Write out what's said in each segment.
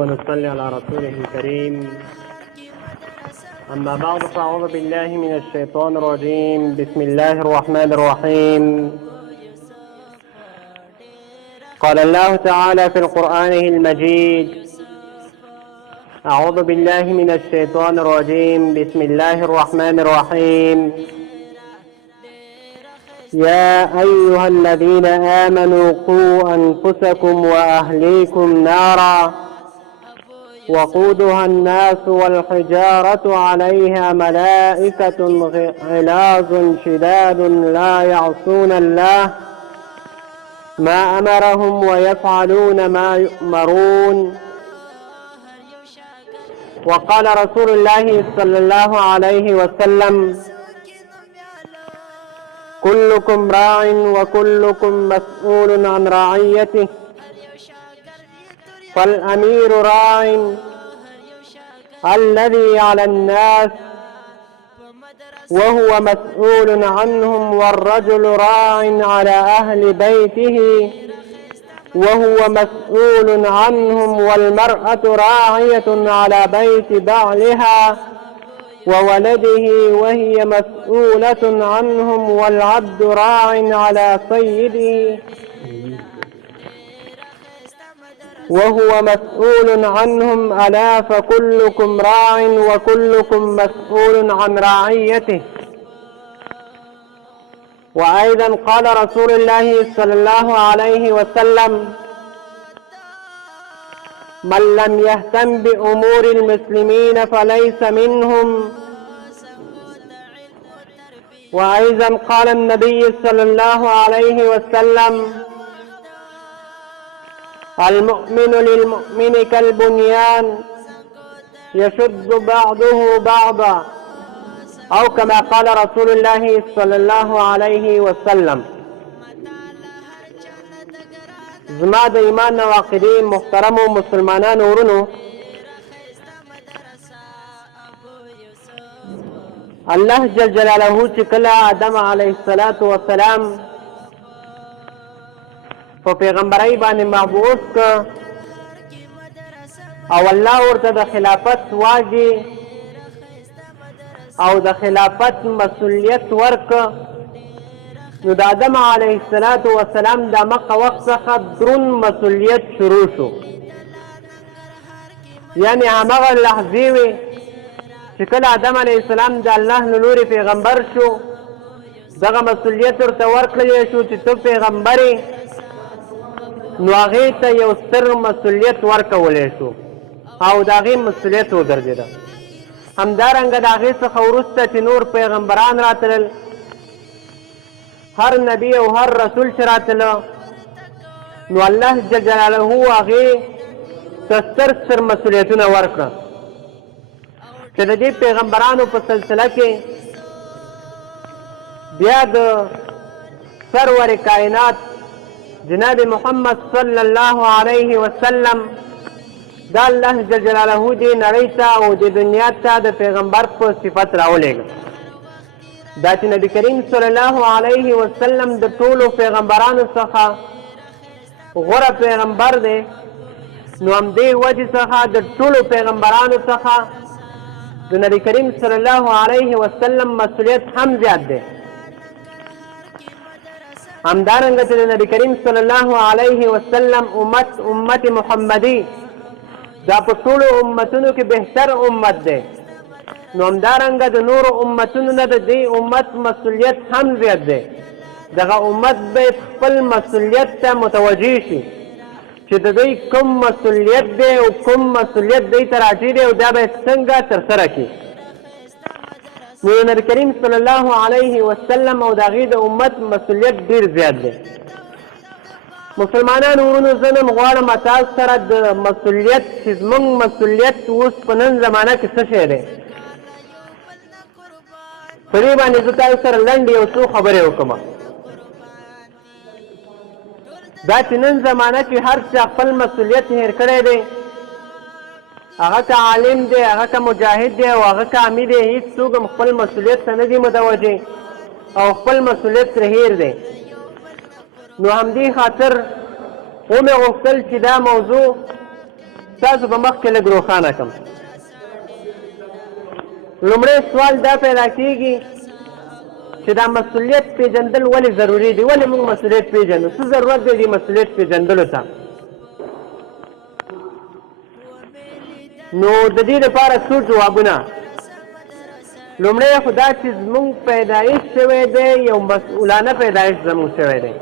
ونصلي على رسوله الكريم. أما بعد فأعوذ بالله من الشيطان الرجيم. بسم الله الرحمن الرحيم. قال الله تعالى في القرآن المجيد: أعوذ بالله من الشيطان الرجيم. بسم الله الرحمن الرحيم. يا أيها الذين آمنوا قوا أنفسكم وأهليكم نارا وقودها الناس والحجارة عليها ملائكة غلاظ شداد لا يعصون الله ما أمرهم ويفعلون ما يؤمرون. وقال رسول الله صلى الله عليه وسلم: كلكم راع وكلكم مسؤول عن رعيته، فالأمير راع الذي على الناس وهو مسؤول عنهم، والرجل راع على أهل بيته وهو مسؤول عنهم، والمرأة راعية على بيت بعلها وولده وهي مسؤولة عنهم، والعبد راع على سيده وهو مسؤول عنهم. ألا فكلكم راع وكلكم مسؤول عن رعيته. وأيضا قال رسول الله صلى الله عليه وسلم: من لم يهتم بأمور المسلمين فليس منهم. وأيضا قال النبي صلى الله عليه وسلم: المؤمن للمؤمن كالبنيان يشد بعضه بعضا، أو كما قال رسول الله صلى الله عليه وسلم. زما د ایمان او عقیدې محترمو مسلمانانو ورونو، الله جل جلاله چې کله آدم علیه السلام په پیغمبرۍ باندې مبعوث که او الله ورته د خلافت واجی او د خلافت مسؤلیت ورک، نو د آدم علیه السلام د مخه وخت څخه درون مسؤلیت شروع شو. یعنی همغه لحظې وې چې کله آدم علیه السلام د الله له لورې پیغمبر شو، دغه مسؤلیت ورته ورکړلی شو چې ته پیغمبر یې، نو هغې ته یو ستر مسؤلیت ورکولی شو او د هغې مسؤلیت وګرځېده. همدارنګه د هغې څخه وروسته چې نور پیغمبران راتلل، هر نبی او هر رسول چې راتله، نو الله جل جلاله هغې ته ستر مسؤلیتونه ورکړه چې د دې پیغمبرانو په سلسله کې بیا د سرور کائنات جناب محمد صلی الله علیه وسلم دا الله جل جلاله دې نړۍ ته او دې دنیا ته د پیغمبر په صفت راولېږه. دا چې نبی کریم صلی الله علیه وسلم د ټولو پیغمبرانو څخه غوره پیغمبر دی، نو همدې وجې څخه د ټولو پیغمبرانو څخه د نبی کریم صلی الله علیه وسلم مسؤلیت هم زیات دی. همدارنګه چې د نبی کریم صلی الله علیه وسلم امت محمدی دا په ټولو امتونو کې بهتر امت دی، نو همدارنګه د نورو امتونو نه د دې امت مسؤلیت هم زیات دی. دغه امت باید خپل مسؤلیت ته متوجه شي چې د دوی کوم مسؤلیت دی او کوم مسؤلیت دوی ته راځي دی او دا باید څنګه ترسره کړي. نو نبی کریم صلی الله علیه وسلم او د هغې د امت مسؤلیت ډېر زیات دی. مسلمانانو ورونو، زه نن غواړم تاسو سره د مسؤلیت چې زموږ مسؤلیت اوس په نن زمانه کې څه شی دی، په دې باندې زه تاسو سره لنډې یو څو خبرې وکړم. دا چې نن زمانه کې هر چا خپل مسؤلیت هېر کړی دی، هغه که عالم دی، هغه که مجاهد دی او هغه که امیر دی، هېڅوک هم خپل مسؤلیت ته نه دی متوجه او خپل مسؤلیت ترې هېر دی. نو همدې خاطر ومې غوښتل چې دا موضوع ستاسو په مخ کې لږ روښانه کړم. لومړی سوال دا پیدا کېږي چې دا مسؤلیت پیژندل ولې ضروري دي؟ ولې موږ مسؤلیت پیژنو؟ څه ضرورت دی دې مسؤلیت پیژندلو ته؟ نو د دې لپاره څو جوابونه. لومړی خو دا چې زموږ پیدایش شوی دی یو مسؤلانه پیدایش زموږ شوی دی،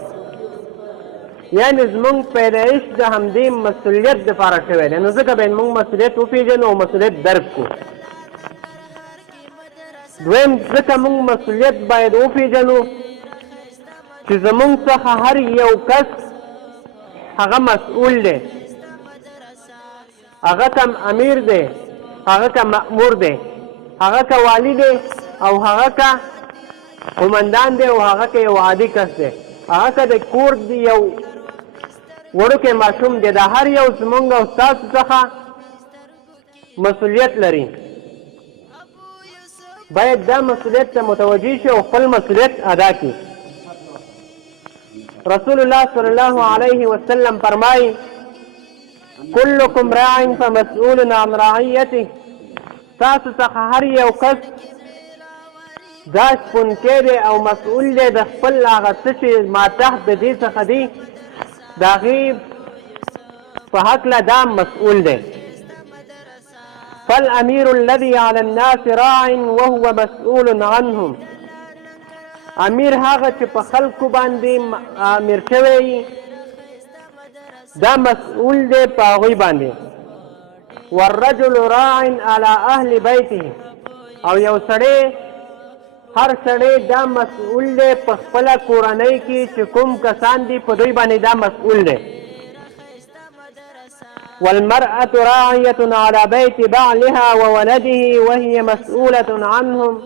یعنې زموږ پیدایش د همدې مسؤلیت دپاره شوی دی، نو ځکه باید موږ مسؤلیت وپېژنو او مسؤلیت درک کړو. دویم ځکه موږ مسؤلیت باید وپېژنو چې زموږ څخه هر یو کس هغه مسؤول دی، هغه که امیر دی، هغه که مأمور دی، هغه که والی دی او هغه که قمندان دی او هغه که یو عادي کس دی، هغه که د کور یو وړوکی ماشوم دی، دا هر یو زموږ او ستاسو څخه مسؤلیت لري. باید دا مسؤلیت ته متوجه شي او خپل مسؤلیت ادا کړي. رسول الله صلی الله علیه وسلم فرمایي کلکم راع فمسؤول عن رعیته، تاسو څخه هر یو کس دا شپونکی دی او مسؤول دی د خپل هغه څه چې ماتحت د دې څخه دی د هغې په هکله دا مسؤول دی. فالامیر الذي على الناس راع وهو مسؤول عنهم، امیر هغه چې په خلکو باندې امیر شوی دا مسؤول دی په هغوی باندې. والرجل راع على اهل بیته، او یو سړی هر سړی دا مسؤول دی په خپله کورنۍ کې چې کوم کسان دي په دوی باندې دا مسؤول دی. والمرأة راعية على بيت بعلها وولده وهي مسؤولة عنهم،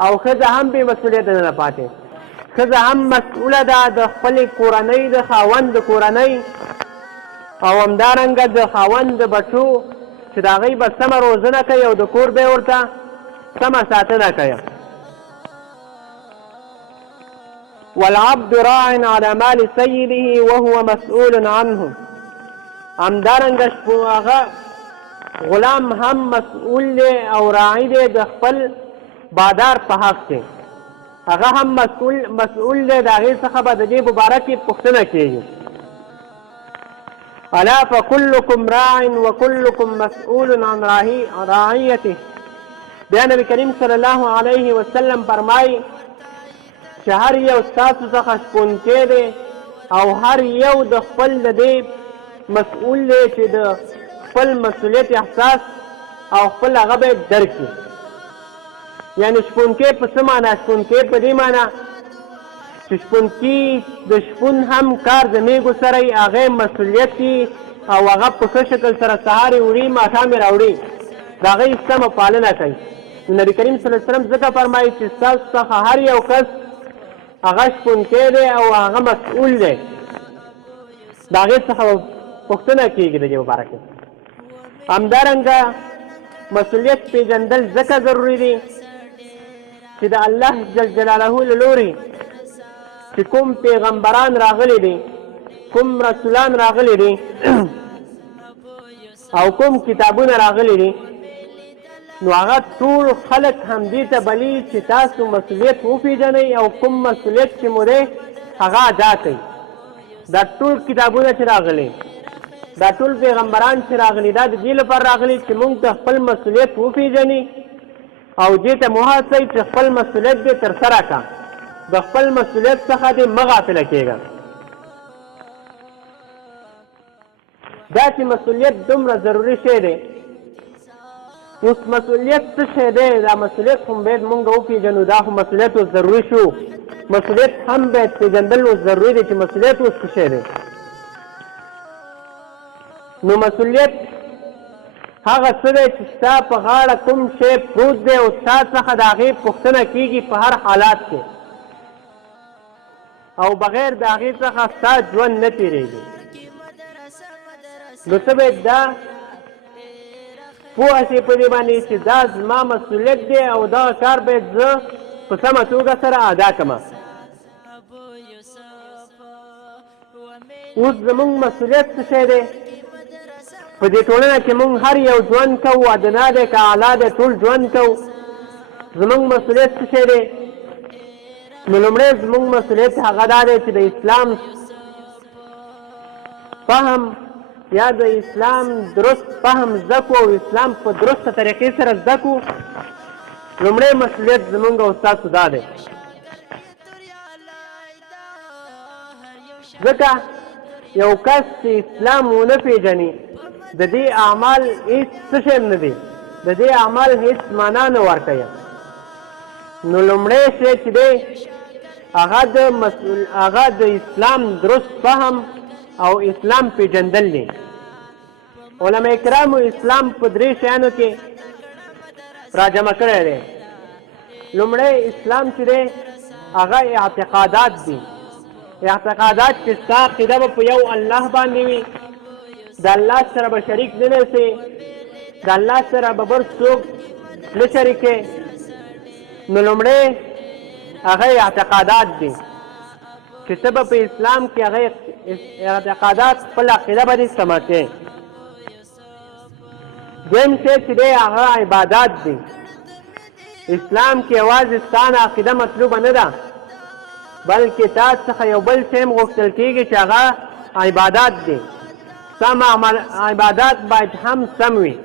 او ښځه هم بې مسؤلیت نه پاتې، ښځه هم مسؤوله ده د خپلې کورنۍ د خاوند د کورنۍ او همدارنګه د خاوند د بچو چې د هغوی به سمه روزنه کوي او د کور به یې ورته سمه ساتنه کوي. والعبد راع على مال سيده وهو مسؤول عنه، همدارنګه هغه غلام هم مسؤول دی او راعي دی د خپل بادار په حق کې، هغه هم مسؤول دی، د هغې څخه به د دې په باره کې پوښتنه کېږي. الا فكلكم راع وكلكم مسؤول عن رعیته. بیا نبی کریم صلی الله علیه وسلم فرمایي چې هر یو ستاسو څخه شپونکی دی او هر یو د خپل د دې مسؤول دی چې د خپل مسؤلیت احساس او خپل هغه به درک کړي. یعنې شپونکی په څه معنا؟ شپونکی په دې معنا چې شپونکي د شپون هم کار د میږو سره یې هغه مسؤلیت وي او هغه په ښه شکل سره سهار یې وړي ماښام یې راوړي، د هغې سمه پالنه کوي. نبي کریم صلی الله علیه وسلم ځکه فرمایي چې ستاسو څخه هر یو کس هغه شپونکی دی او هغه مسؤول دی، د هغې څخه پوښتنه کېږي د دې په باره کې. همدارنګه مسؤلیت پیژندل ځکه ضروري دی چې د الله جل جلاله له لورې چې کوم پیغمبران راغلي دي، کوم رسولان راغلي دي او کوم کتابونه راغلي دي، نو هغه ټول خلک همدې ته بلي چې تاسو مسؤلیت وپېژنئ او کوم مسؤلیت چې مو دی هغه ادا کوئ. دا ټول کتابونه چې راغلي، دا ټول پیغمبران چې راغلي، دا د دې لپاره راغلي چې موږ ته خپل مسؤلیت وپېژني او دې ته مو هڅوئ چې خپل مسؤلیت دې ترسره کړه، د خپل مسؤلیت څخه دې مه غافله کېږه. دا چې مسؤلیت دومره ضروري شی دی، اوس مسؤلیت څه شی دی؟ دا مسؤلیت هم باید مونږ وپېژنو. دا خو مسؤلیت اوس ضروري شو، مسؤلیت هم باید پېژندل اوس ضروري دی چې مسؤلیت اوس څه شی دی. نو مسؤلیت هغه څه دی چې ستا په غاړه کوم شی پروت دی او تا څخه د هغې پوښتنه کېږي په هر حالات کې، او بغیر د هغې څخه ستا ژوند نه تېرېږي. نو ته باید دا پوه شې په دې باندې چې دا زما مسؤلیت دی او دغه کار باید زه په سمه توګه سره ادا کړم. اوس زموږ مسؤلیت څه شی دی؟ په دې ټولنه کې موږ هر یو ژوند کوو، ادنا دی که اعلی دی، ټول ژوند کوو. زموږ مسؤلیت څه شی دی؟ نو لومړی زموږ مسؤلیت هغه دا دی چې د اسلام فهم یا د اسلام درست فهم زده کړو او اسلام په درسته طریقې سره زده کړو. لومړی مسؤلیت زموږ او ستاسو دا دی. ځکه یو کس چې اسلام ونه پېژني د دې اعمال هېڅ څه شی نه دی، د دې اعمال هېڅ معنا نه ورکوي. نو لومړی شی چې دی هغه د اسلام درست فهم او اسلام پېژندل دی. علما کرامو اسلام په درې شیانو کې راجمع کړی دی. لومړی اسلام چې دی هغه اعتقادات دي. اعتقادات چې ستا عقیده به په یو الله باندې وي، د الله سره به شریک نه نیسې، د الله سره به بل څوک نه شریکې. نو لومړی هغه اعتقادات دي چې ته به په اسلام کې هغه اعتقادات خپل عقیده باندې سمه کړې. دویم شی چې دی هغه عبادات دي. اسلام کې یوازې ستا نه عقیده مطلوبه نه ده، بلکې تا څخه یو بل شی هم غوښتل کېږي چې هغه عبادات دي. سم عبادات باید هم سم وي.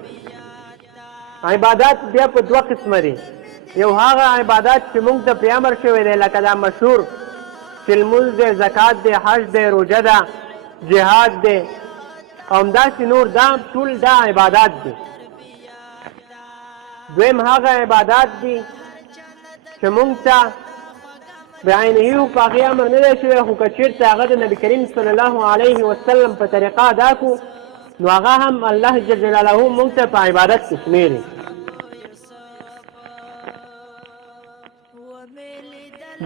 عبادات بیا په دوه قسمه دي. یو هغه عبادات چې موږ ته پرې امر شوی دی، لکه دا مشهور چې لمونځ دی، زکات دی، حج دی، روژه ده، جهاد دی او همداسې نور، دا ټول دا عبادات دي. دویم هغه عبادات دي چې موږ ته بعینه په هغې امر نه دی شوی، خو که چېرته هغه د نبي کریم صلی الله علیه وسلم په طریقه ادا کړو نو هغه هم الله جل جلاله موږ ته په عبادت کې شمېري.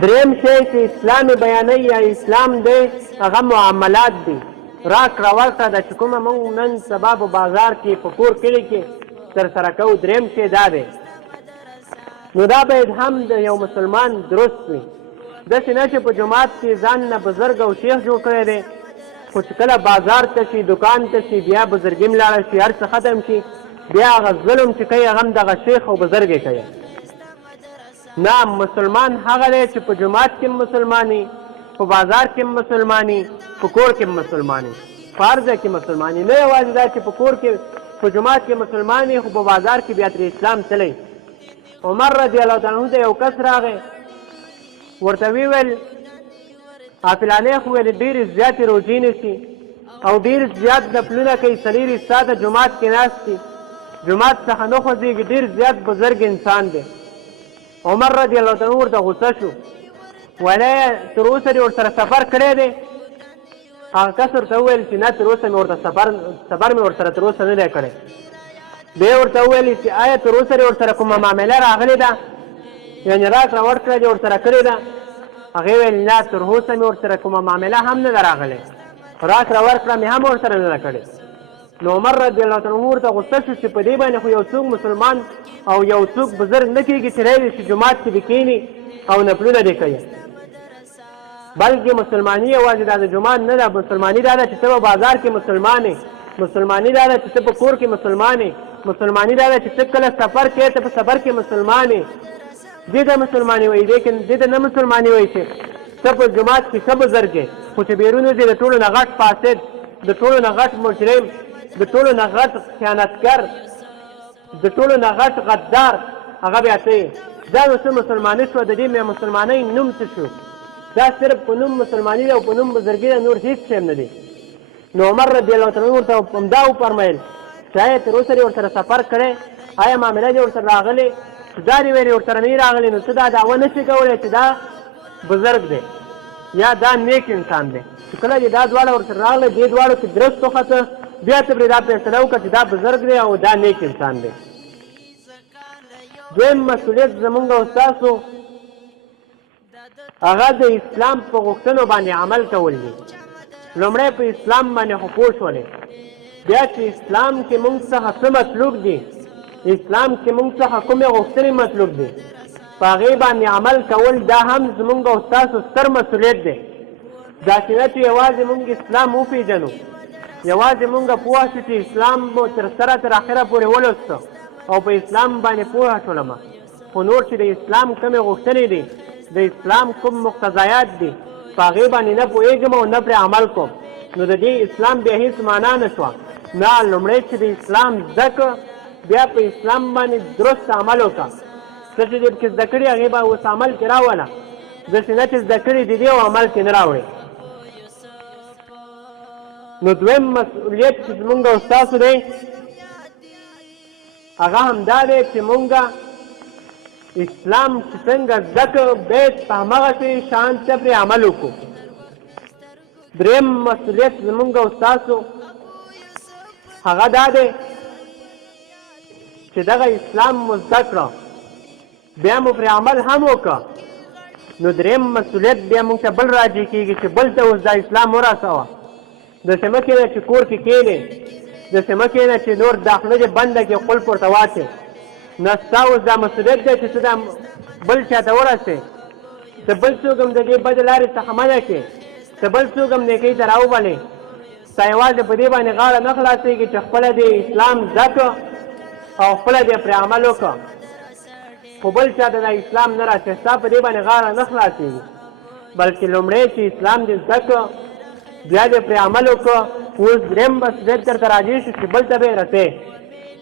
دریم شی چې اسلام بیانوي یا اسلام دی هغه معاملات دي. راکړه ورکړه ده چې کومه موږ نن سبا په بازار کې په کور کلي کې ترسره کوو، دریم شی دا دی. نو دا باید هم د یو مسلمان درست وي. داسې نه چې په جومات کې ځان نه بزرګ او شیخ جوړ کړی دی، خو چې کله بازار ته شي، دکان ته شي، بیا بزرګي هم لاړه شي، هر څه ختم شي، بیا هغه ظلم چې کوي هغه هم دغه شیخ او بزرګ یې کوي. نه، مسلمان هغه دی چې په جومات کې هم مسلماني، په بازار کې هم مسلماني، په کور کې هم مسلماني، په هر ځای کې مسلماني. نه یوازې دا چې په کور کې په جومات کې مسلماني، خو په بازار کې بیا ترې اسلام تللی. عمر رضی الله تعالی عنه ته یو کس راغی، ورته ویل فلانی خو ویل ډېرې زیاتې روژې نیسي او ډېر زیات نفلونه کوي، څلېرویشت ساعته جومات کې ناست دي، جومات څخه نه خوځېږي، ډېر زیات بزرګ انسان دی. عمر رضی الله تعالی عنه ورته غوسه شو، ویلی تر اوسه دې ورسره سفر کړی دی؟ هغه کس ورته وویل چې نه، تر اوسه مې ورته سفر مې ورسره تر اوسه نه دی کړی. بیا یې ورته وویل چې آیا تر اوسه دې ورسره کومه معامله راغلې ده، یعنې راکړه ورکړه دې ورسره کړې ده؟ هغې ویل نه، تر اوسه مې ورسره کومه معامله هم نه ده راغلې، راکړه ورکړه مې هم ورسره نه ده کړې. نو عمر رضی الله تعالی عنه ورته غوسه شو چې په دې باندې خو یو څوک مسلمان او یو څوک بزرګ نه کېږي چې رایې شي جومات کې دې کښېني او نفلونه دې کوي، بلکې مسلماني یوازې دا د جومات نه ده. مسلماني دا ده چې ته په بازار کې مسلمان یې، مسلماني دا ده چې ته په کور کې مسلمان یې، مسلماني دا ده چې ته کله سفر کوې ته په سفر کې مسلمان یې. دې ته مسلماني وایي، دې ته نه مسلماني وایي چې ته په جومات کې ښه بزرګ یې، خو چې بیرون وځې د ټولو نه غټ فاسد، د ټولو نه غټ مجرم، د ټولو نه غټ خیانتګر، د ټولو نه غټ غدار، هغه بیا ته یې. دا نو څه مسلماني شوه؟ د دې بیا مسلمانۍ نوم څه شو؟ دا صرف په نوم مسلماني ده او په نوم بزرګي ده، نور هېڅ شی نه دی. نو عمر رضی الله تعالی عنه ورته همدا وفرمیل چې آیا تر اوسه دې ورسره سفر کړی، آیا معامله دې ورسره راغلې؟ چې دا دې ویلې ورسره نه راغلې، نو ته دا دعوه نه شي کولی چې دا بزرګ دی یا دا نیک انسان دی. چې کله دې دا دواړه ورسره راغله، دې دواړو کې درست وخته، بیا ته پرې دا فیصله وکړه چې دا بزرګ دی او دا نیک انسان دی. دویم مسؤلیت زمونږ او ستاسو هغه د اسلام په غوښتنو باندې عمل کول دي. لومړی په اسلام باندې خو پوه شولې، بیا چې اسلام کې موږ څخه څه مطلوب دي، اسلام کې موږ څخه کومې غوښتنې مطلوب دي، په هغې باندې عمل کول دا هم زمونږ او ستاسو ستر مسؤلیت دی. دا چې نه چې یوازې موږ اسلام وپېژنو یوازې مونږ پوه شو چې اسلام مو تر سره تر اخره پورې ولوسته او په اسلام باندې پوهه شولم، خو نور چې د اسلام کومې غوښتنې دي، د اسلام کوم مقتضیات دي، په هغې باندې نه پوهېږم او نه پرې عمل کوم، نو د دې اسلام بیا هېڅ معنا نه شوه. نه، لومړی چې د اسلام زده کړه، بیا په اسلام باندې درست عمل وکړه. څه چې دې پکې زده کړي هغې به اوس عمل کې راوله، داسې نه چې زده کړي دي او عمل کې نه راوړې. نو دویم مسؤلیت چې زمونږ او ستاسو دی هغه همدا دی چې مونږ اسلام چې څنګه زده کړو باید په همغسې شان ته پرې عمل وکړو. دریم مسؤلیت زمونږ او ستاسو هغه دا دی چې دغه اسلام مو زده کړه بیا مو پرې عمل هم وکړه، نو دریم مسؤلیت بیا مونږ ته بل راجع کېږي چې بل ته اوس دا اسلام ورسوه. داسې مه کېنه چې کور کې کښېنې، داسې مه کښېنه چې نور داخله دې بنده کړې قلف ورته واچې. نه، ستا اوس دا مسؤلیت دی چې ته دا بل چا ته ورسې، ته بل څوک هم د دې بدې لارې څخه منع کړې، ته بل څوک هم نیکۍ ته راوبلې. ستا یوازې په دې باندې غاړه نه خلاصېږي چې خپله دې اسلام زده کړه او خپله دې پرې عمل وکړه، خو بل چا ته دا اسلام نه راسي، ستا په دې باندې غاړه نه خلاصېږي، بلکې لومړی چې اسلام دې زده کړه بیا دې پرې عمل وکړه. اوس دریم مسؤلیت درته راجع شو چې بل ته به یې رسې.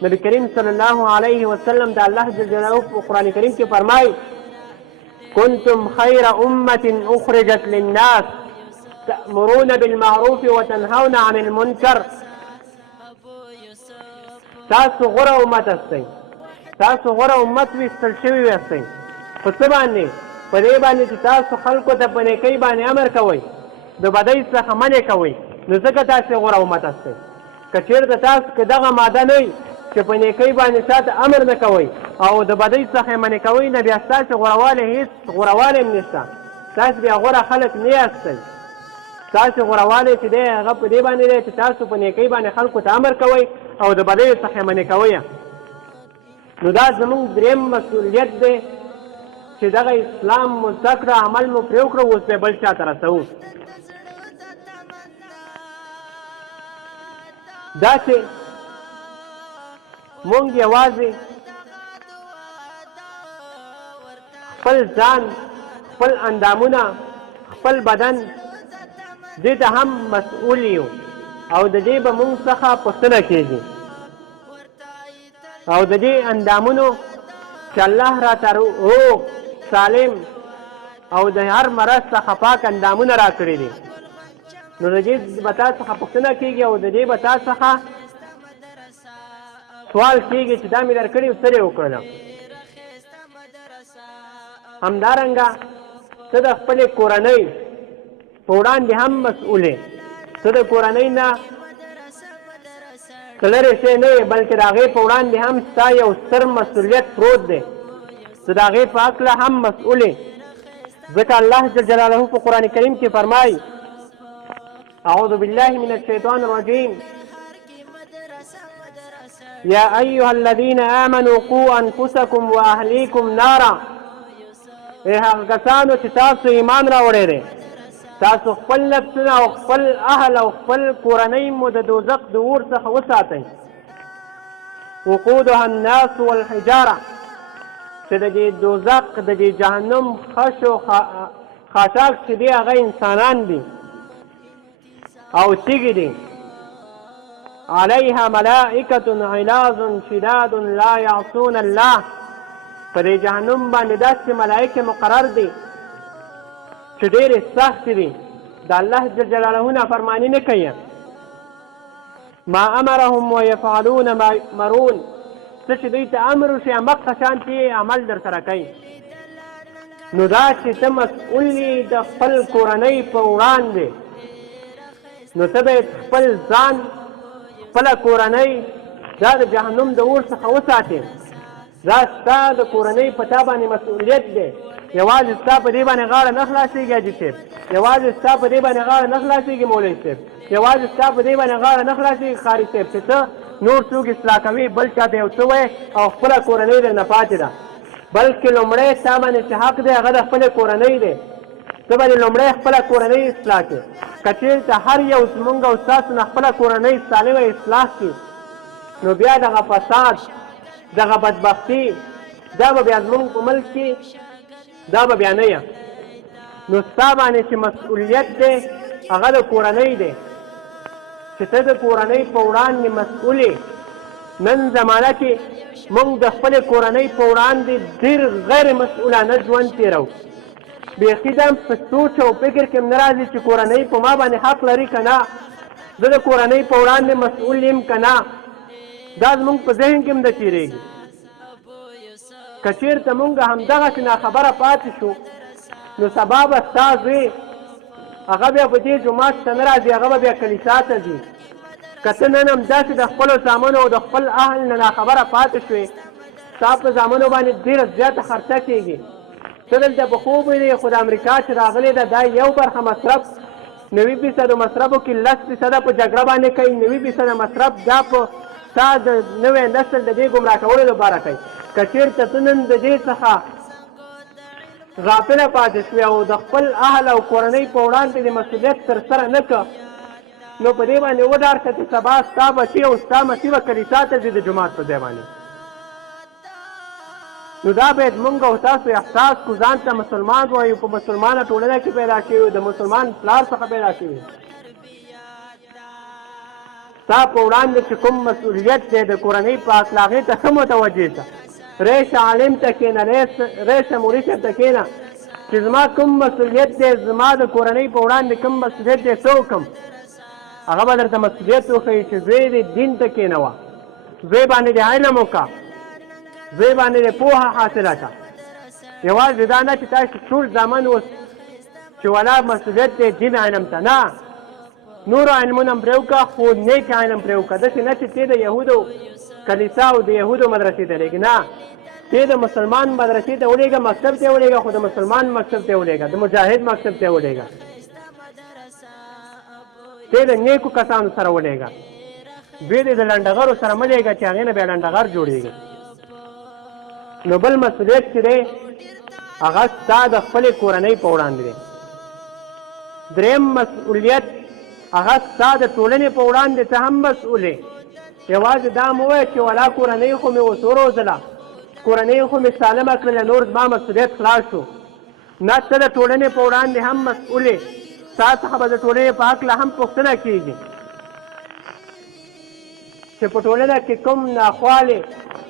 نبی کریم صلی الله علیه وسلم د الله جل جلاله په قرآن کریم کې فرمایي کنتم خیر امة اخرجت للناس تأمرون بالمعروف وتنهون عن المنکر. تاسو غوره امت استئ، تاسو غوره امت ویستل شوي استئ. په څه باندې؟ په دې باندې چې تاسو خلکو ته په نیکۍ باندې امر کوئ، د بدۍ څخه منع کوئ، نو ځکه تاسو غوره امت استئ. که چېرته تاسو که دغه ماده نه وي چې په نیکۍ باندې چاته امر نه کوئ او د بدۍ څخه یې منع کوئ، نه بیا ستاسې غوروالی هېڅ غوروالی هم نشته، تاسو بیا غوره خلک نه یاستئ. ستاسې غوروالی چې دی هغه په دې باندې دی چې تاسو په نیکۍ باندې خلکو ته امر کوئ او د بدیو څخه یې منع کوئ. نو دا زموږ دریم مسؤلیت دی چې دغه اسلام مو زده کړه، عمل مو پرې وکړو، اوس به بل چا ته رسوو. دا چې مونږ یوازې خپل ځان، خپل اندامونه، خپل بدن دې ته هم مسؤول یو او د دې به مونږ څخه پوښتنه کېږي او د دې اندامونو چې الله راته روغ سالم او د هر مرض څخه پاک اندامونه راکړي دي، نو د دې به تا څخه پوښتنه کېږي او د دې به تا څخه سوال کېږي چې دا مې درکړي او څه دې وکړله. همدارنګه ته د خپلې کورنۍ په وړاندې هم مسؤل یې، ته د کورنۍ نه څه لرې شی نه یې، بلکې د هغې په وړاندې هم ستا یو ستر مسؤلیت پروت دی، ته د هغې په هکله هم مسؤل یې. ځکه الله جل جلاله په قرآن کریم کې فرمایي اعوذ بالله من الشیطان الرجیم یا ایها الذین آمنوا قوا انفسکم واهلیکم نارا. ای هغه کسانو چې تاسو ایمان راوړی دی، تاسو خپل نفسونه او خپل اهل او خپل کورنۍ مو د دوزخ د اور څخه وساتئ. وقودها الناس والحجاره، چې د دې دوزخ د دې جهنم خش او خاشاک چې دی هغه انسانان دي او تیږې دي. علیها ملائکة غلاظ شداد لا یعصون الله، په دې جهنم باندې داسې ملائکې مقرر دي چې ډېرې سختې دي، د الله جل جلاله نافرماني نه کوي. ما امرهم ويفعلون ما یؤمرون، څه چې دوی ته امر وشي همغه شانتې عمل در سره کوي. نو دا چې ته مسؤول یې د خپل کورنۍ په وړاندې، نو ته باید خپل ځان، خپله کورنۍ دا د جهنم د اور څخه وساتې. دا ستا د کورنۍ په تا باندې مسؤلیت دی. یوازې ستا په دې باندې غاړه نه خلاصېږي حاجي صاحب، یوازې ستا په دې باندې غاړه نه خلاصېږي مولوي صاحب، یوازې ستا په دې باندې غاړه نه خلاصېږي ښاري صاحب چې ته نور څوک اصلاح کوي، بل چا ته یو څه وایې او خپله کورنۍ درنه پاتې ده. بلکې لومړی ستا باندې چې حق دی هغه د خپلې کورنۍ دی. ته باندې لومړی خپله کورنۍ اصلاح کړې، که چېرته هر یو زمونږ او ستاسو نه خپله کورنۍ سالمه اصلاح کړي نو بیا دغه فساد دغه بدبختي دا به بیا زمونږ په ملک کې دا به بیا نه یم نو ستا باندې چې مسؤلیت دی هغه د کورنۍ دی چې ته د کورنۍ په وړاندې مسؤل یې نن زمانه کې موږ د خپلې کورنۍ په وړاندې ډېر غیر مسؤلانه ژوند تېرو بیخي دا په سوچ او فکر کې نه راځي چې کورنۍ په ما باندې حق لري که نه زه د کورنۍ په وړاندې مسؤل یم که نه دا زموږ په ذهن کې هم نه تېرېږي که چېرته مونږ همدغسې ناخبره پاتې شو نو سبا به ستا زوی هغه بیا په دې جومات ته نه راځي هغه به بیا کلیسا ته ځي که ته نن همداسې د خپلو زامنو او د خپل اهل نه ناخبره پاتې شوې ستا په زامنو باندې ډېره زیاته خرچه کېږي ته دلته په خوب وینې خو د امریکا چې راغلی ده دا یو برخه مصرف 90% مصرفو کې 10% په جګړه باندې کوي 90% مصرف دا په ستا د نوی نسل د دې ګمراه کولو لپاره کوي که چېرته ته نن د دې څخه غافله پاتې شوې او د خپل اهل او کورنۍ په وړاندې د مسؤلیت ترسره نه کړه نو په دې باندې وډار شه چې سبا ستا بچي او ستا مسي به کلیسا ته ځي د جومات په ځای باندې نو دا باید مونږ او تاسو احساس کړو ځان ته مسلمان وایو په مسلمانه ټولنه کې پیدا شوي د مسلمان پلار څخه پیدا شوي ستا په وړاندې چې کوم مسؤلیت دی د کورنۍ په اخلاقي ته ښه متوجه شه ریشه عالم ته کښېنه ریشه مورشد ته کښېنه چې زما کوم مسؤلیت دی زما د کورنۍ په وړاندې کوم مسؤلیت دی څه وکړم هغه به درته مسؤلیت وښیي چې زوی دې دین ته کښېنوه زوی باندې دې علم وکړه زوی باندې دې پوهه حاصله کړه یوازې دا نه چې تاسو ټول زامن اوس چې ولا مسؤلیت دی دین علم ته نه نور علمونه هم پرې وکړه خو نیک علم پرې وکړه داسې نه چې ته د یهودو کلیسا او د یهودو مدرسې ته لېږي نه ته د مسلمان مدرسې ته ولېږه مکتب ته ولېږه خو د مسلمان مکتب ته ولېږه د مجاهد مکتب ته ولېږه ته د نیکو کسانو سره ولېږه دوی دې د لنډغرو سره مه لېږه چې هغې نه بیا لنډغر جوړېږي نو بل مسؤلیت چې دی هغه ستا د خپلې کورنۍ په وړاندې دی درېیم مسؤلیت هغه ستا د ټولنې په وړاندې ته هم مسؤل یې یوازې دا مه وایه چې ولا کورنۍ خو مې اوس وروزله کورنۍ خو مې سالمه کړله نور زما مسؤلیت خلاص شو نه ته د ټولنې په وړاندې هم مسؤل یې ستا څخه به د ټولنې په هکله هم پوښتنه کېږي چې په ټولنه کې کوم ناخوالې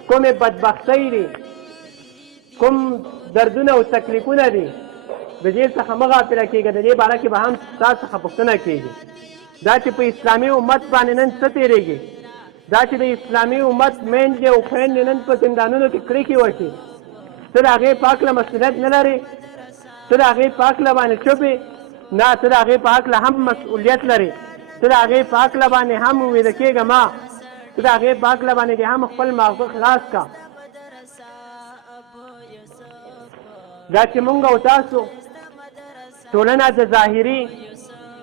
کومې بدبختۍ دي کوم دردونه او تکلیفونه دي د دې څخه مه غافله کېږه د دې باره کې به هم ستا څخه پوښتنه کېږي دا چې په اسلامي امت باندې نن څه تېرېږي دا چې د اسلامي امت میندې او خویندې نن په زندانونو کې کړکې وشي ته د هغې په هکله مسؤلیت نه لرې ته د هغې په هکله باندې چوپ یې نه ته د هغې په هکله هم مسؤلیت لرې ته د هغې په هکله باندې هم ویده کېږه ما ته د هغې په هکله باندې دې هم خپل ماغزه خلاص کړه دا چې مونږ او تاسو ټولنه د ظاهري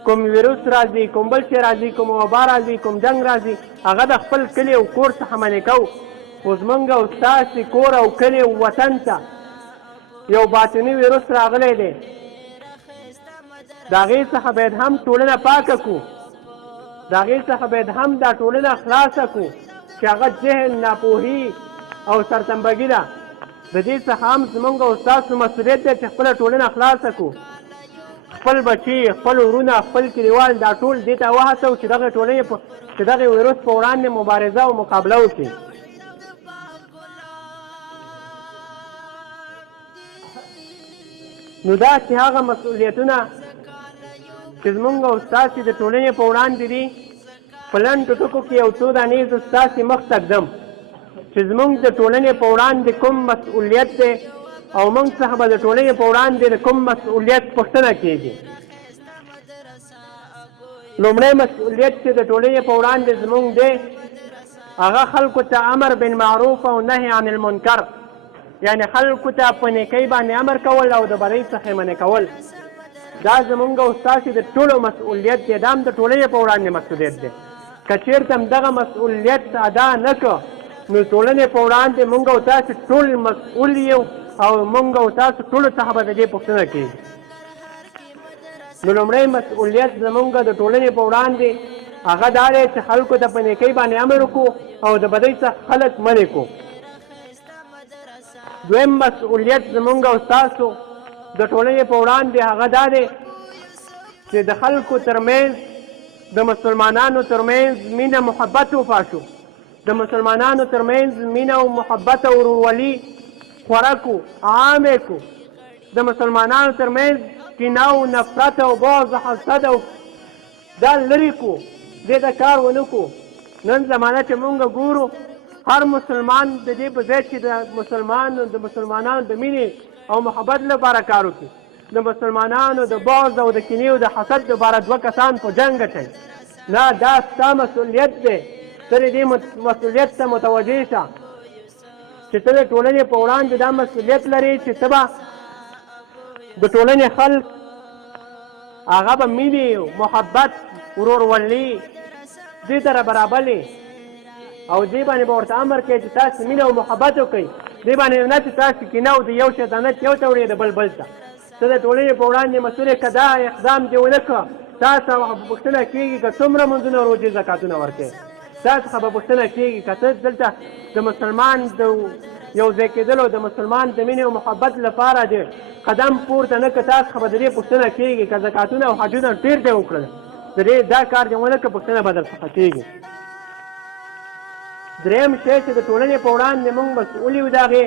کوم ویروس راځي کوم بل شی راځي کوم وبا راځي کوم جنګ راځي هغه د خپل کلي او کور څخه منې کوو خو زمونږ او ستاسې کور او کلي او وطن ته یو باطني ویروس راغلی دی د هغې څخه باید هم ټولنه پاکه کړو د هغې څخه باید هم دا ټولنه خلاصه کړو چې هغه جهل ناپوهي او سرتنبګي ده د دې څخه هم زمونږ او ستاسو مسؤلیت دی چې خپله ټولنه خلاصه کړو خپل بچي خپل ورونه خپل کلیوال دا ټول دې ته وهڅوو چې دغې ټولنې چې دغې ویروس په وړاندې مبارزه او مقابله وکړي نو دا چې هغه مسؤلیتونه چې زمونږ او ستاسې د ټولنې په وړاندې دي په لنډو ټکو کې یو څو دانې زه ستاسې مخ ته ږدم چې زمونږ د ټولنې په وړاندې کوم مسؤلیت دی او موږ څخه به د ټولنې په وړاندې د کوم مسؤلیت پوښتنه کېږي لومړی مسؤلیت چې د ټولنې په وړاندې زمونږ دی هغه خلکو ته امر بالمعروف او نهي عن المنکر یعنې خلکو ته په نیکۍ باندې امر کول او د بدۍ څخه منع کول دا زمونږ او ستاسې د ټولو مسؤلیت دی دا هم د ټولنې په وړاندې مسؤلیت دی که چېرته هم دغه مسؤلیت ادا نه کړه نو ټولنې په وړاندې مونږ او تاسې ټول مسؤل یو او مونږ او تاسو ټولو څخه به د دې پوښتنه کېږي نو لومړی مسؤلیت زمونږ د ټولنې په وړاندې هغه دا دی چې خلکو ته په نیکۍ باندې امر وکړو او د بدۍ څخه خلک منې کړو. دویم مسؤلیت زمونږ او ستاسو د ټولنې په وړاندې هغه دا دی چې د خلکو ترمنځ د مسلمانانو ترمنځ مینه محبت وپاشو، د مسلمانانو ترمنځ مینه او محبت او ورورولي خوره کړو، عامې کړو، د مسلمانانو ترمنځ کینه او نفرت او بغض او حسد او دا لرې کړو، دې ته کار ونه کړو. نن زمانه چې مونږ ګورو هر مسلمان د دې په ځای چې د مسلمانانو د مینې او محبت لپاره کار وکړي، د مسلمانانو د بغض او د کینې او د حسد لپاره دوه کسان په جنګ اچوي. نه، دا ستا مسؤلیت دی. ته د دې مسؤلیت ته متوجه شه چې ته د ټولنې په وړاندې دا مسؤلیت لرې چې ته به د ټولنې خلک هغه به مینې محبت ورورولي دې سره برابرې او دې باندې به ورته امر کوي چې تاسو مینه او محبت وکړئ. دې باندې نه چې تاسو کینه او د یو شیطانت یو ته وړئ د بل بل ته. ته د ټولنې په وړاندې مسؤل یې که دا اقدام دې ونه کړه تاسو به پوښتنه کېږي که څومره منځونه روژې زکاتونه ورکوې. تاسو څخه به پوښتنه کېږي که ته دلته د مسلمان د یو ځای کېدلو د مسلمان د مینې او محبت لپاره دې قدم پورته نه کړه، تاسو څخه به د دې پوښتنه کېږي که زکاتونه او حجونه ډېر دې وکړل دا کار دې ونه کړه پوښتنه به در څخه کېږي. دریم شی چې د ټولنې په وړاندې موږ مسؤل یو د هغې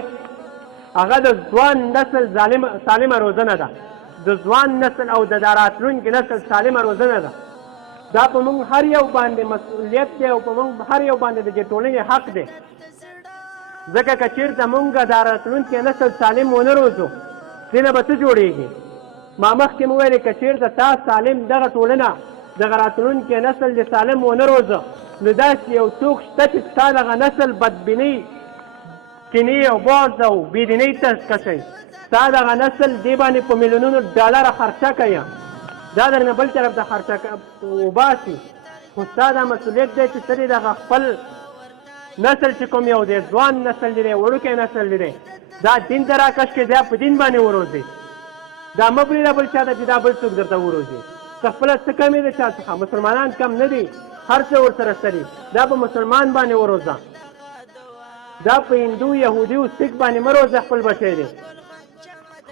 هغه د ځوان نسل سالمه روزنه ده. د ځوان نسل او د راتلونکي نسل سالمه روزنه ده. دا په موږ هر یو باندې مسؤلیت دی او په موږ هر یو باندې د دې ټولنې حق دی. ځکه که چېرته موږ د راتلونکي نسل سالم ونه روزو دې نه به څه جوړېږي؟ ما مخکې مو ویلې که چېرته تا سالم دغه ټولنه دغه راتلونکي نسل د سالم ونه روزه نو داسې یو څوک شته چې ستا دغه نسل بدبینۍ کینې او بغض او بېدینۍ ته کشوي. ستا دغه نسل دې باندې په میلیونونو ډالره خرچه کوي، دا درنه بل طرف ته خرچه وباسي. خو ستا دا مسؤلیت دی چې ته دې دغه خپل نسل چې کوم یو دی ځوان نسل دی وړوکی نسل دی دا دین ته راکش کړې بیا په دین باندې وروځي. دا مه پرېږده بل چا ته چې دا بل څوک درته وروځي. که خپله څه کم دی چا څخه مسلمانان کم نه دي، هر څه ورسره شته دي، دا په مسلمان باندې وروځه. دا په هندو یهودي او سیک باندې مه روځه. خپل بچی دی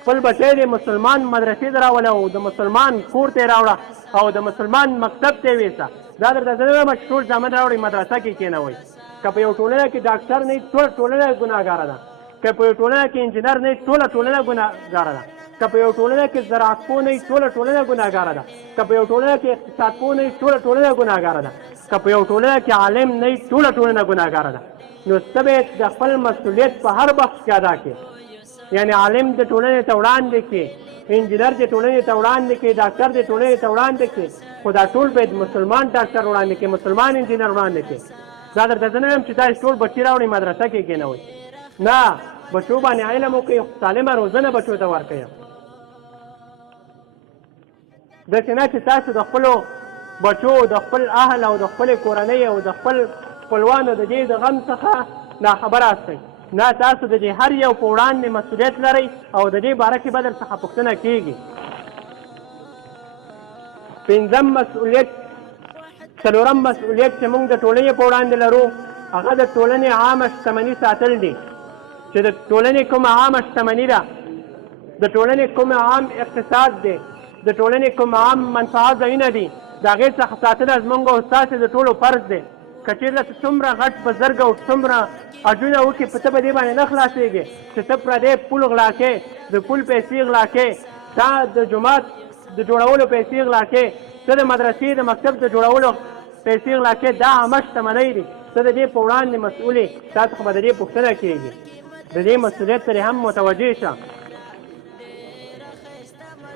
خپل بچی دی مسلمان مدرسې ته راوله او د مسلمان کور ته یې راوړه او د مسلمان مکتب ته یې ویسه. دا درته زه نه وایم چې ټول زامن راوړئ مدرسه کې کېنوئ. که په یو ټولنه کې ډاکټر نه وي ټول ټولنه ګناهګاره ده. که په یو ټولنه کې انجینر نه وي ټوله ټولنه ګناهګاره ده. که په یو ټولنه کې زراعت پوه نه وي ټوله ټولنه ګناهګاره ده. که په یو ټولنه کې اقتصاد پوه نه وي ټوله ټولنه ګناهګاره ده. که په یو ټولنه کې عالم نه وي ټوله ټولنه ګناهګاره ده. نو ته باید د خپل مسؤلیت په هر بخش کې ادا کړې. یعنې عالم د ټولنې ته وړاندې کړې، انجینر د ټولنې ته وړاندې کړې، ډاکټر د ټولنې ته وړاندې کړې. خو دا ټول باید مسلمان ډاکټر وړاندې کړې، مسلمان انجینر وړاندې کړې. دا درته زه نه وایم چې تاسو ټول بچي راوړئ مدرسه کې کېنوئ. نه، بچو باندې علم وکړئ، سالمه روزنه بچو ته ورکړئ. داسې نه چې تاسو د خپلو بچو د خپل اهل او د خپلې کورنۍ او د خپل خپلوانو د دې د غم څخه ناخبره استئ. نه، تاسو د دې هر یو په وړاندې مسؤلیت لرئ او د دې باره کې به در څخه پوښتنه کېږي. پنځم مسؤلیت څلورم مسؤلیت چې موږ د ټولنې په وړاندې لرو هغه د ټولنې عامه شتمني ساتل دي. چې د ټولنې کومه عامه شتمني ده، د ټولنې کوم عام اقتصاد دی، د ټولنې کوم عام منفعه ځایونه دي، د هغې څخه ساتنه زموږ او ستاسې د ټولو فرض دی. که چېرته ته څومره غټ بزرګ او څومره حجونه وکړې په ته په دې باندې نه خلاصېږې چې ته پردی پول غلا کوې، د پول پیسې غلا کوې، تا د جومات د جوړولو پیسې غلا کوې، ته د مدرسې د مکتب د جوړولو پیسې غلا کوې. دا عامه شتمنۍ دي، ته د دې په وړاندې مسؤل یې، تا څخه به د دې پوښتنه کېږي. د دې مسؤلیت سره هم متوجه شه.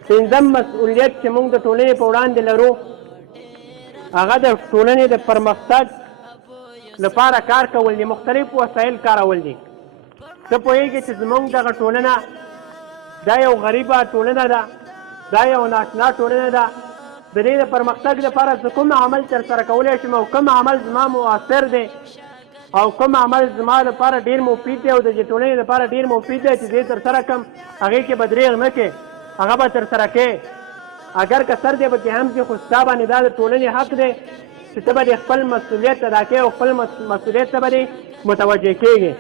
پنځم مسؤلیت چې موږ د ټولنې په وړاندې لرو هغه د ټولنې د پرمختګ لپاره کار کول دي، مختلف وسایل کارول دي. ته پوهېږې چې زموږ دغه ټولنه دا یو غریبه ټولنه ده، دا یو ناشنا ټولنه ده. د دې د پرمختګ لپاره زه کوم عمل ترسره کولی شم او کوم عمل زما مؤثر دی او کوم عمل زما لپاره ډېر مفید دی او د دې ټولنې لپاره ډېر مفید دی چې زه یې ترسره کړم، هغې کې به دریغ نه کې، هغه به ترسره کې. اگر که سر دی پکې هم چې خو ستا باندې دا د ټولنې حق دی چې ته به د خپل مسؤلیت ادا کوې او خپل مسؤلیت ته به متوجه کېږي.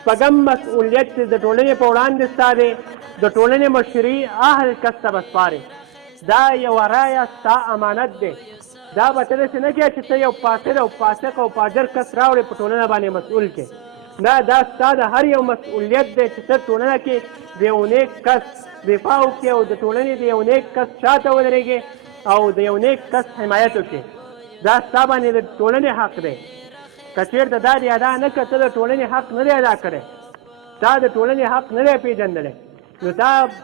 شپږم مسؤلیت چې د ټولنې په وړاندې ستا دی د ټولنې مشري اهل کس ته به سپارې. دا یوه رایه ستا امانت دی. دا به ته داسې نه کوې چې ته یو فاسد او فاسق او فاجر کس راوړې په ټولنه باندې مسؤول کې. نه، دا ستا د هر یو مسؤلیت دی چې ته ټولنه کې د یو نیک کس دفاع وکړې او د ټولنې د یو نیک کس شاته ودرېږې او د یو نیک کس حمایت وکړې. دا ستا باندې د ټولنې حق دی. که چېرته دا دې ادا نه کړه ته د ټولنې حق نه دی ادا کړی، تا د ټولنې حق نه دی پېژندلی، نو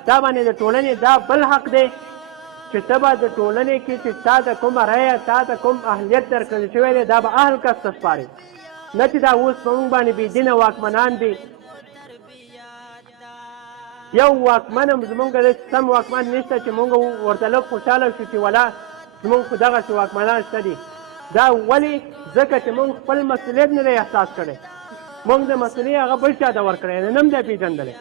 تا باندې د ټولنې دا بل حق دی چې ته به د ټولنې کې چې تا د کومه رایه تا د کوم اهلیت درکړل شوی دی دا به اهل کس ته سپارې. نه چې دا اوس په موږ باندې بېدینه واکمنان دي. یو واکمن هم زمونږ داسې سم واکمن نشته چې مونږ ورته لږ خوشحاله شو چې ولا زمونږ خو دغسې واکمنان شته دي. دا ولې؟ ځکه چې مونږ خپل مسؤلیت نه دی احساس کړی. مونږ د مسؤلیت هغه بل چا ته ورکړی نه هم دی پېژندلی.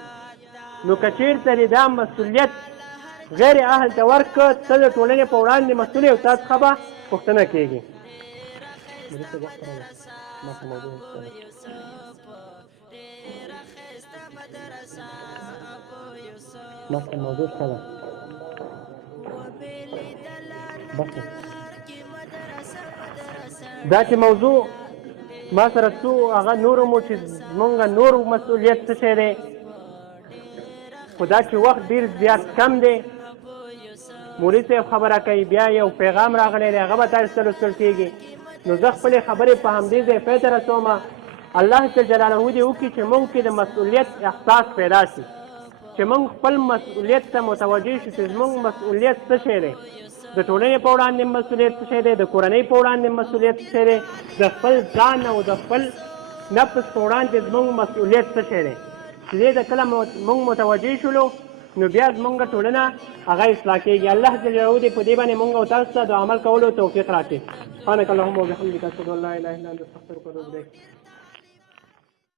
نو که چېرته دې دا مسؤلیت غیر اهل ته ورکړه ته د ټولنې په وړاندې مسؤل یې او تا څخه به پوښتنه کېږي. مخکې موضوع شته ده دا چې موضوع ما سره څو هغه نورو مو چې زمونږ نور مسؤلیت څه شی دی، خو دا چې وخت ډېر زیات کم دی. مولوي صاحب خبره کوي، بیا یو پیغام راغلی دی هغه به تاسو ته لوستل کېږي. نو زه خپلې خبرې په همدې ځای پای ته رسومه. الله جل جلاله دې وکړي چې موږ کې د مسؤلیت احساس پیدا شي، چې موږ خپل مسؤلیت ته متوجه شو چې زموږ مسؤلیت څه شی دی. د ټولنې په وړاندې مسؤلیت څه شی دی، د کورنۍ په وړاندې مسؤلیت څه شی دی، د خپل ځان او د خپل نفس په وړاندې زموږ مسؤلیت څه شی دی. چې دې ته کله موږ متوجه شولو نو بیا زموږ ټولنه هغه اصلاح کېږي. الله جل جلاله دې په دې باندې موږ او تاسو ته د عمل کولو توفیق راکړي. سبحانک اللهم وبحمدک اشهد ان لا اله الا انت استغفرک واتوب الیک.